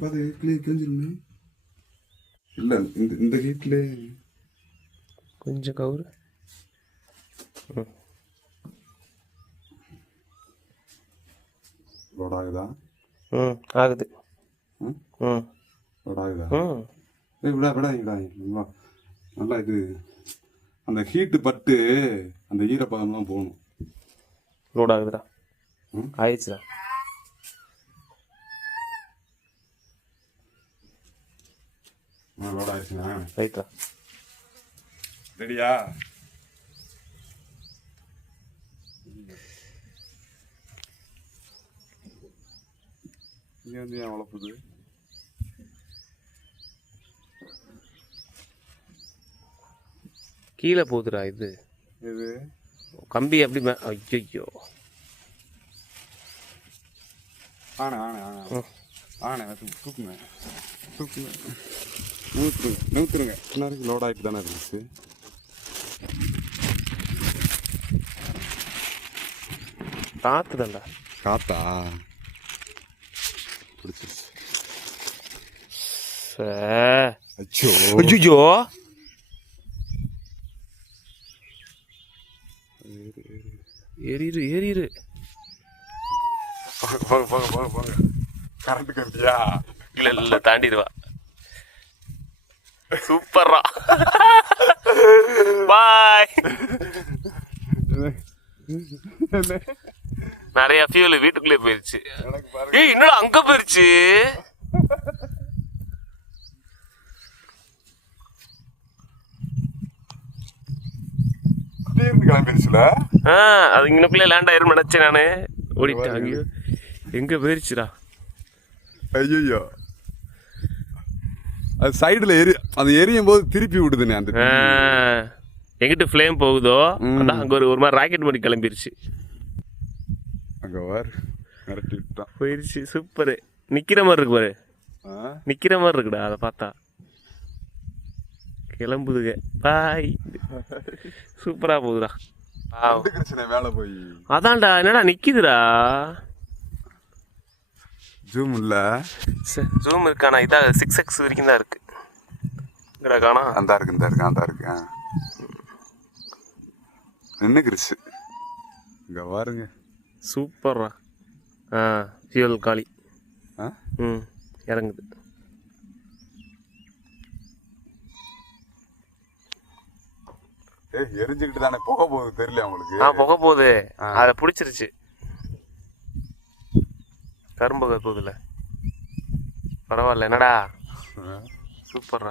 பார்த்து கிழிஞ்சிருமே. இல்லை இந்த ஹீட்ல கொஞ்சம் கவுரு. லோட் ஆகுதா? ஆகுது. லோட் ஆகுதா? விடாதீங்கடா. நல்லா இது அந்த ஹீட்டு பட்டு அந்த ஈரப்பதம்லாம் போகணும். லோட் ஆகுதுடா. ஆயிடுச்சுடா. லோட் ஆயிடுச்சுண்ணா. ரைட்டா. ரெடியா? இங்கே வந்து ஏன் வளர்ப்புது? கீழே போகுதுடா இது. இது கம்பி எப்படி? ஐயோ ஆனே தூக்குங்க நூற்றுருங்க. இன்னும் லோட் ஆகிட்டு தானே இருந்துச்சு. காற்று தான்டா. காத்தா பிடிச்சிருச்சு. அச்சோ ஐயோ ஏறிரு. போங்க. கரண்ட் கட்டியா? இல்ல தாண்டிடுவா. சூப்பர்ரா. பாய். நிறைய ஃபியூல் வீட்டுக்குள்ளே போயிருச்சு. ஏய் என்னடா அங்க போயிருச்சு? கிளம்பிருச்சுல. அது இங்கனுக்குள்ளே லேண்ட் ஆயிரும் நினைச்சேன் நானு. ஓடிட்டாங்க. எங்க போயிருச்சுடா? ஐயோ அது சைடுல அது எரியும் போது திருப்பி விடுதுண்ணே. அந்த எங்கிட்ட ஃப்ளேம் போகுதோ அதான் அங்க ஒரு மாதிரி ராக்கெட் மாதிரி கிளம்பிருச்சு. அங்க வார் மிரட்டி விட்டான். போயிருச்சு. சூப்பரு. நிக்கிற மாதிரி இருக்கு பாரு. நிக்கிற மாதிரி இருக்குடா. அதை பார்த்தா கிளம்புதுங்க. பாய். சூப்பரா போகுதுடா. மேல போய் அதான்டா என்னடா நிக்குதுடா. ஜூம் இல்ல. ஜூம் இருக்கானா? இதா 6x வரைக்கும் தான் இருக்கு. இங்கடா காணா? அந்த இருக்கு. நின்னுக்கிருச்சு. இங்க பாருங்க. சூப்பர்ரா. ஃபியூல் காலி. இறங்குது. எரிஞ்சுக்கிட்டு தானே புகை போகுது. தெரியல உங்களுக்கு? புகை போகுது. அதை பிடிச்சிருச்சு. கரும்புகை போகுதுல. பரவாயில்ல. என்னடா சூப்பர்ரா.